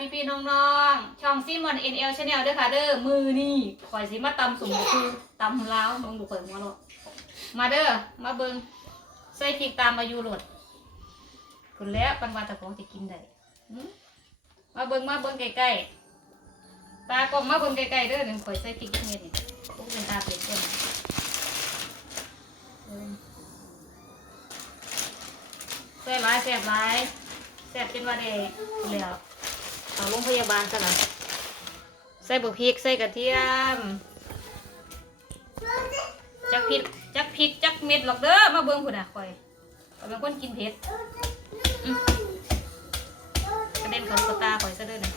พี่พี่ๆน้องๆ ช่องซีมอนเอ็นเอลชาแนลด้วยค่ะเด้อมือนี่ข่อยสิมาตำสมบูคือตำล้าวมึงดูข่อยหัวโลดมาเด้อมาเบิงใส่พริกตามมายูโหลดคุณแล้วปันวาตะของจะกินได้มาเบิงมาเบิงใกล้ๆตากล้องมาเบิงใกล้ๆเด้อหนึ่งข่อยใส่พริกจักเม็ดนี่พวกเป็นตาเป็ดเต็มเบิ่งใส่หลายแซ่บหลายแซ่บจนว่าได้แล้ว เอาโรงพยาบาลซะนะใส่บุพริกใส่กระเทียม จักพริกจักพริกจักเม็ดหรอกเด้อมาเบิ่งพุ่นน่ะข่อยข่อยเป็นคนกินเผ็ดอื้อกระเด็นเข้าลูกตาข่อยซะเด้อน่ะ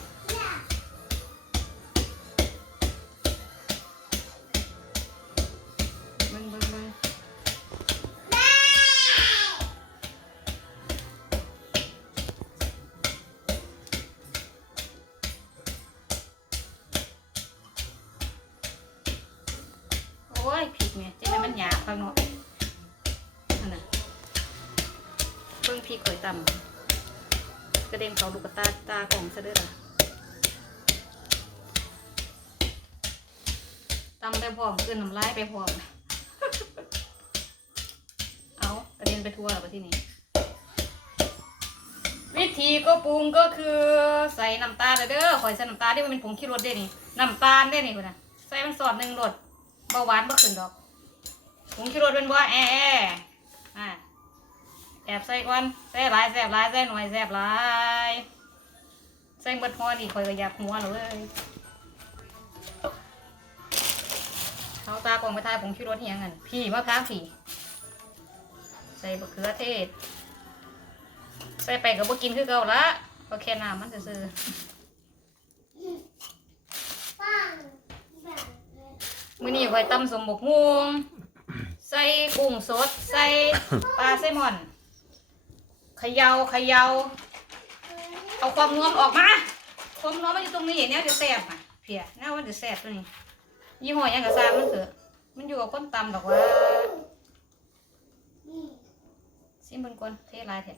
อ้ยพริกเนี่ยจังได๋มันหยาบข้างนอกนั่นน่ะเบิ่งพริกข่อยตำกระเด็นเขาลูกตาตาของซะเด้อล่ะตำไปพร้อมขึ้นน้ำลายไปพร้อมเอากระเด็นไปทั่วแล้วที่นี่วิธีก็ปรุงก็คือใส่น้ำตาลเด้อข่อยใส่น้ำตาลที่มันเป็นผงขี้รสได้นี่น้ำตาลได้นี่คุณนะใส่มันสอดหนึ่งรส บาหวานบ่ขึ้นดอกผงขี้รสเป็นบ่แอะแอะอะแอบใส่ก่อนใส่หลายแซ่บหลายใส่หน่อยแซ่บหลายใส่เบิดหัวนี่ข่อยก็อยากหัวเลยเอาตากองไปทายผงขี้รสนี่ยังไงพี่มะพร้าวพี่ใส่บะเขือเทศ ใส่ไปก็บ่กินคือเก่าละก็แค่น้ำมันซื่อๆ มื้อนี้ข่อยตำสมบกม่วงใส่กุ้งสด ใส่ปลาแซลมอนเขย่าเขย่าเอาความนวมออกมา ความนวมมันอยู่ตรงนี้เนี่ยจะแซ่บอะเพียแน่ว่าจะแซ่บตัวนี้ยี่ห้อยังกระซามันเถอะมันอยู่กับคนตำดอกว่าซิมเบิ่งก่อนเทลายแท้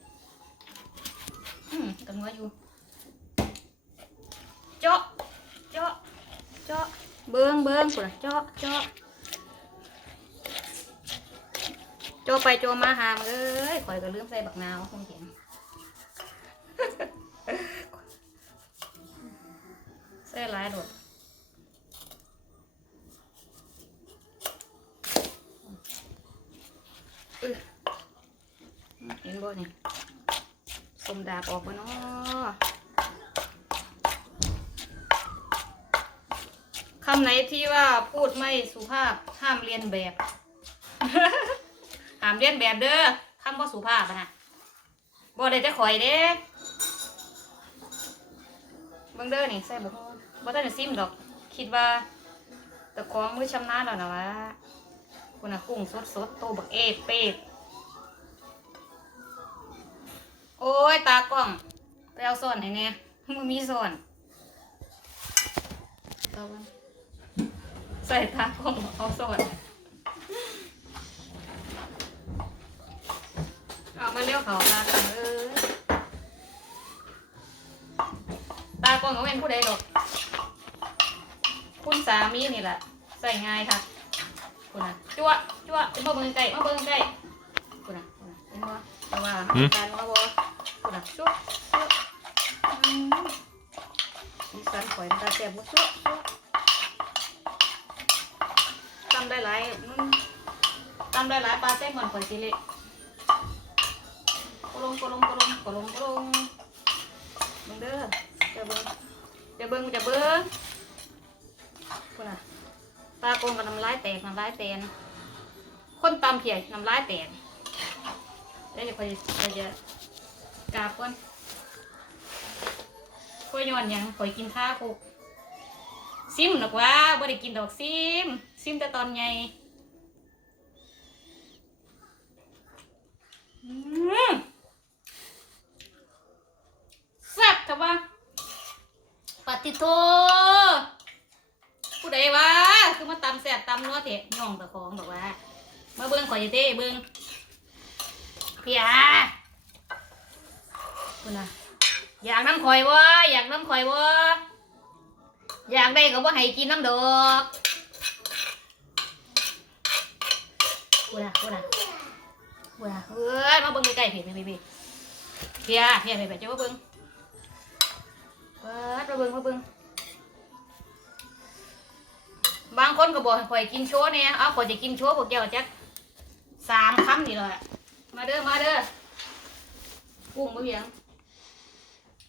อืมกันว่าอยู่เจาะเจาะเจาะ เบิ้งเบิ้งปุ่นะเจาะเจาะโจไปโจมาหามเอ้ยข่อยก็ลืมใส่บักนาวคงเขียงใส่หลายโดดอื้อเห็นบ่นี่สมดาบออกมาเนาะ คำไหนที่ว่าพูดไม่สุภาพห้ามเรียนแบบ ห้ามเรียนแบบเด้อคำว่าสุภาพนะบ่ได้จะข่อยเด้เบิ่งเด้อนี่ใส่บ่บ่ทันได้ซิมดอก คิดว่าตะของมือชำนาญแล้วนะวะคุณน่ะกุ้งสดๆโตบักเอเป็ดโอ้ยตากล้องไปเอาส่วนให้เนี่ยมันมีส่วนเอไว้ ใส่ตากล้องเอาส่วนเอามาเลี้ยวเขาตากล้องเออตากล้องเขาเป็นผู้ใดดอก คุณสามีนี่แหละใส่ง่ายค่ะคุณน่ะจั่วจั่วมาเบิ่งใกล้มาเบิ่งใกล้คุณน่ะคุณน่ะเห็นบ่แต่ว่าการว่าบ่กูน่ะชุบชุบอืมมีสันข่อยมันตาแสบบ่ชุบชุบตำได้หลายมันตำได้หลายปลาแซ่บเหมือนข่อยสิเละกลงกลงกลงกลงกลงเบิ่งเด้อจะเบิ่งจะเบิ่งจะเบิ่งกูน่ะตาโกงกับน้ำลายแตกน้ำลายแตนคนตำเพียน้ำลายแตกเดี๋ยวจะไปจะกาบก่อนข่อยย้อนยังข่อยกินข้าวคุก ซิมหรอกว่าบ่ได้กินดอกซิม ซิมแต่ตอนใหญ่อืมแซ่บแต่ว่าปฏิโทผู้ใดวะคือมาตำแซ่บตำนัวเถะย่องตะของบอกว่า มาเบิ่งข่อยจะเต้เบิ่งพี่อาคุณน่ะอยากน้ำข่อยวะอยากน้ำข่อยวะ อยากได้ก็บ่ให้กินน้ำดอกกูนะกูนะกูนะเอ้ยมาเบิ้งใกล้ๆเพียไหมพียเฮียเพียไปไปจะมาเบิ้งเปิดมาเบิ้งมาเบิ้งบางคนก็บอกข่อยกินโชว์เนี่ยเอาข่อยจะกินโชว์พวกแก้วจักสามคำนี่เลยมาเด้อ มาเด้อกุ้งมือเบียง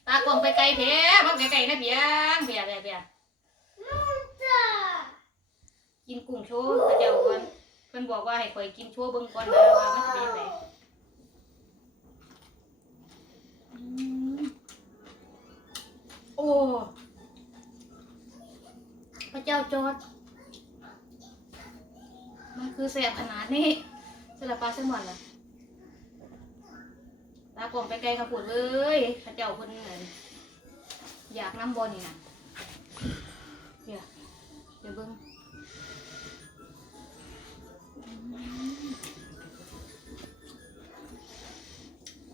ตากลมไปไกลเพี้ยมันไกลๆนะเบียงเบียเบียเบีย กินกุ้งโชว์พระเจ้าก่อนเพิ่นบอกว่าให้ข่อยกินโชว์เบิ่งก่อนนะว่ามันสิเป็นไงอืมโอ้พระเจ้าจอดมันคือแสบขนาดนี้สลับปลาเส้นหวานเหรอตากวงไปไกลค่ะพูดเลยพระเจ้าเพิ่นนั่นอยากน้ำบอนี่นะเดี๋ยวเดี๋ยวเบิ่ง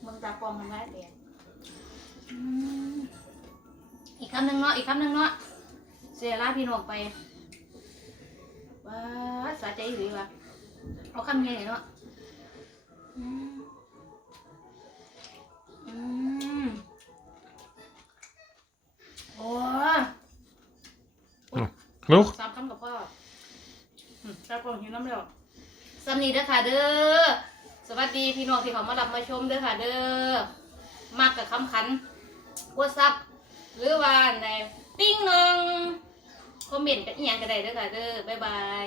เบิ่งตากลองมันไว้เดี๋ยวอีกคำหนึ่งเนาะ อีกคำหนึ่งเนาะ เสียลาพี่น้องไปว้าสาใจอยู่ดีวะเอาคำเงี้ยเนาะ ลูกสามคำกับพ่ออืมตากล้องหิวน้ำแล้วสำนีเด้อค่ะเด้อ สวัสดีพี่น้องที่เขามารับมาชมเด้อค่ะเด้อ มากกับคำขันกดซับหรือว่าในติ้งนองคอมเมนต์กันอีหยังก็ได้เด้อค่ะเด้อ บ๊ายบาย